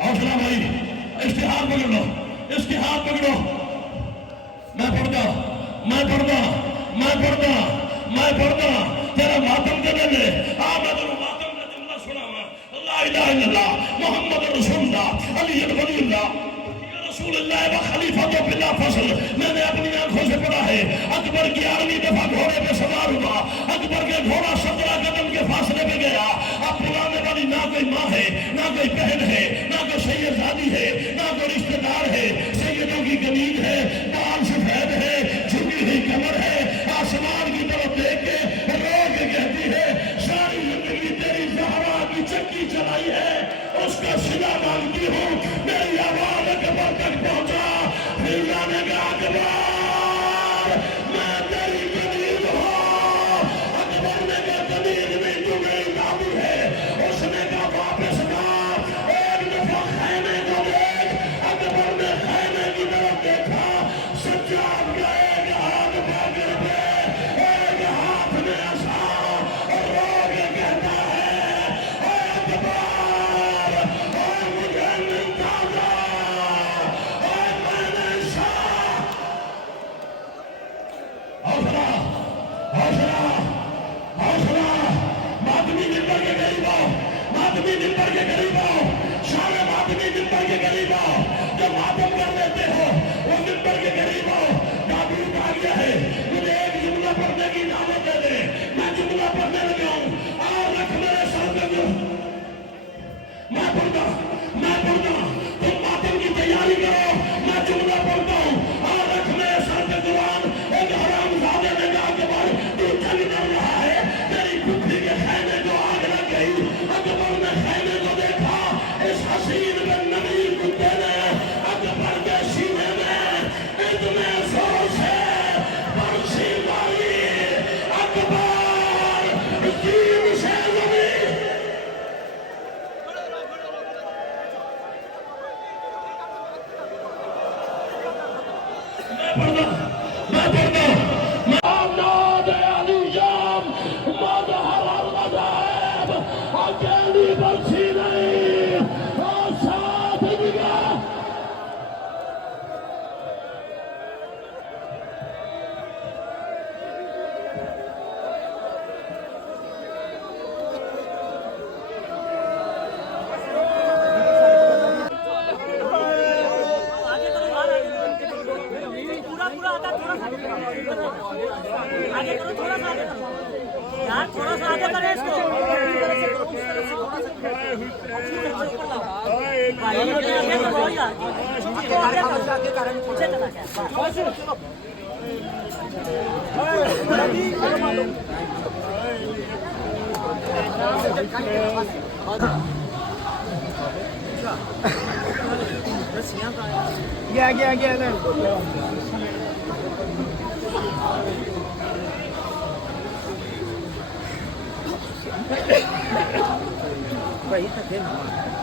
حوصلہ بھائی، اس کے ہاتھ پکڑ لو، اس کے ہاتھ پکڑو. میں پڑھتا تیرا ماتم کے دے میں تیرا ماتم کا جملہ سنا ہوا. لا الہ الا اللہ محمد رسول اللہ علی ولی اللہ رسول اللہ و خلیفۃ بلا فصل. میں نے اپنی آنکھوں سے پڑھا ہے اکبر 11ویں دفعہ گھوڑے پہ سوار ہوا. اکبر کے گھوڑا 17 قدم کے فاصلے پہ گیا. اب پرانے والی نہ کوئی ماں ہے، نہ کوئی بہن ہے، نہ کوئی سیدزادی ہے، نہ کوئی رشتہ دار ہے. سیدوں کی گنید ہے، بال سفید ہے، جھکی ہوئی کمر ہے. آسمان کی طرف دیکھ کے رو کے کہتی ہے ساری زندگی تیری زہرا کی چکی چلائی ہے، اس کا صلہ مانگتی ہوں. میری آواز اکبر تک پہنچا. پھر جانے کا اکبر میں تیری گنید ہوں. اکبر نے کہا گنید بھی تو میری دادی ہے. اس نے کہا واپس جا، ایک دفعہ خیمے کو دیکھ. اکبر نے خیمے کی طرف دیکھا. سجاد کا ایک ہاتھ پاگل پہ، ایک ہاتھ میں عصا، اور رو کے کہتا ہے اے اکبر مجھے ملتا جا، میں نے شاہ. حوصلہ ماتمی ممبر کے قریب آؤ، ماتمی ممبر کے قریب آؤ، شان ماتمی ممبر کے قریب آؤ. جو ماتم کر لیتے ہو وہ ممبر کے قریب آؤ. تعبیر آ گیا ہے، مجھے ایک جملہ پڑھنے کی دعوت دے دے. میں جملہ پڑھنے لگا ہوں اور رکھ میرے سر پہ جو میں پڑھتا تم ماتم کی تیاری کرو. میں جملہ پڑھتا ہوں اور رکھ میرے سر پہ قرآن. ایک حرام زادے نے کہا کہ بھائی تو جنگ کر رہا ہے، تیری پھپھی کے خیمے کو آگ لگ گئی. اکبر نے خیمے کو دیکھا. اس حسین بن نبی کتے نے اکبر کے سینے میں اتنے زور سے برسی ماری. اکبر دین سے زمین میں پڑھتا ناد علی جام مظہر الغضب. اکیلی برسی نہیں اور ساتھ نگاہ. آگے کرو تھوڑا سا یار، تھوڑا سا آگے کرے اس کو. وہی تک ہے نا.